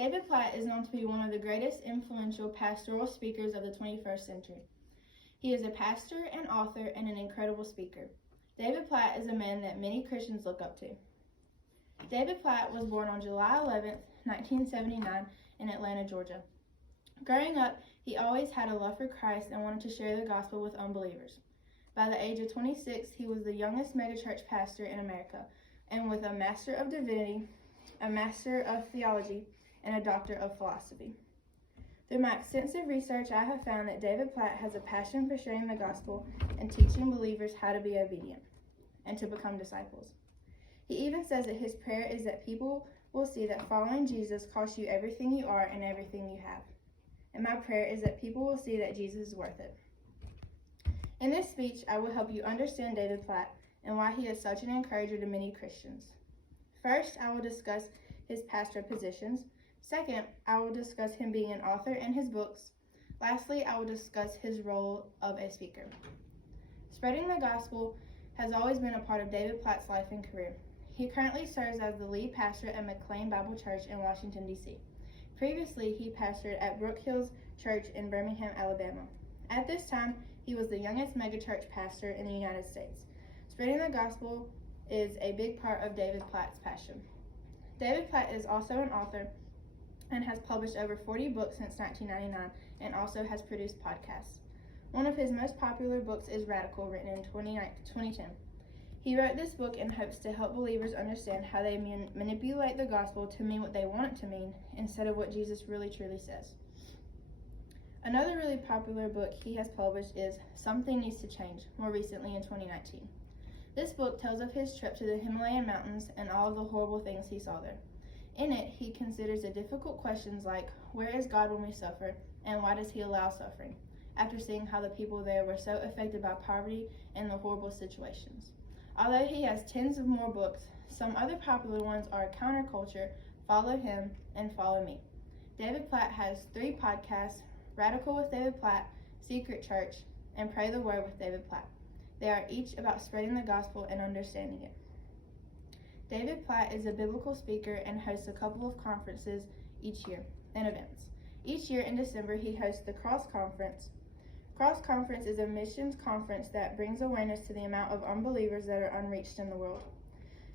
David Platt is known to be one of the greatest influential pastoral speakers of the 21st century. He is a pastor and author and an incredible speaker. David Platt is a man that many Christians look up to. David Platt was born on July 11, 1979, in Atlanta, Georgia. Growing up, he always had a love for Christ and wanted to share the gospel with unbelievers. By the age of 26, he was the youngest megachurch pastor in America, and with a Master of Divinity, a Master of Theology, and a Doctor of Philosophy. Through my extensive research, I have found that David Platt has a passion for sharing the gospel and teaching believers how to be obedient and to become disciples. He even says that his prayer is that people will see that following Jesus costs you everything you are and everything you have. And my prayer is that people will see that Jesus is worth it. In this speech, I will help you understand David Platt and why he is such an encourager to many Christians. First, I will discuss his pastor positions. Second, I will discuss him being an author and his books. Lastly, I will discuss his role of a speaker. Spreading the gospel has always been a part of David Platt's life and career. He currently serves as the lead pastor at McCaa Bible Church in Washington, D.C. Previously, he pastored at Brook Hills Church in Birmingham, Alabama. At this time, he was the youngest megachurch pastor in the United States. Spreading the gospel is a big part of David Platt's passion. David Platt is also an author and has published over 40 books since 1999 and also has produced podcasts. One of his most popular books is Radical, written in 2010. He wrote this book in hopes to help believers understand how they manipulate the gospel to mean what they want it to mean instead of what Jesus really truly says. Another really popular book he has published is Something Needs to Change, more recently in 2019. This book tells of his trip to the Himalayan mountains and all of the horrible things he saw there. In it, he considers the difficult questions like, where is God when we suffer, and why does he allow suffering, after seeing how the people there were so affected by poverty and the horrible situations. Although he has tens of more books, some other popular ones are Counterculture, Follow Him, and Follow Me. David Platt has 3 podcasts, Radical with David Platt, Secret Church, and Pray the Word with David Platt. They are each about spreading the gospel and understanding it. David Platt is a biblical speaker and hosts a couple of conferences each year and events. Each year in December, he hosts the Cross Conference. Cross Conference is a missions conference that brings awareness to the amount of unbelievers that are unreached in the world.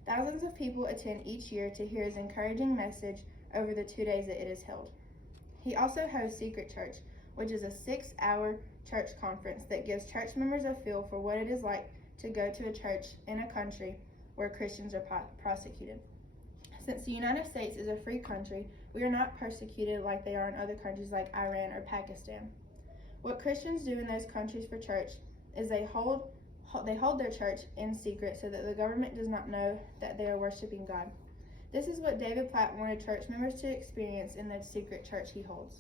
Thousands of people attend each year to hear his encouraging message over the 2 days that it is held. He also hosts Secret Church, which is a 6-hour church conference that gives church members a feel for what it is like to go to a church in a country where Christians are persecuted. Since the United States is a free country, we are not persecuted like they are in other countries like Iran or Pakistan. What Christians do in those countries for church is they hold their church in secret so that the government does not know that they are worshiping God. This is what David Platt wanted church members to experience in the secret church he holds.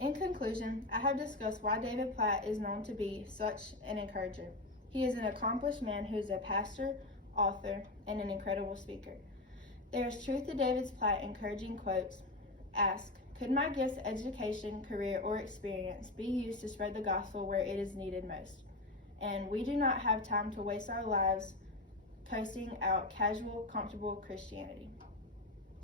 In conclusion, I have discussed why David Platt is known to be such an encourager. He is an accomplished man who is a pastor, author, and an incredible speaker. There is truth to David Platt's encouraging quotes. Ask, could my gifts, education, career, or experience be used to spread the gospel where it is needed most? And we do not have time to waste our lives coasting out casual, comfortable Christianity.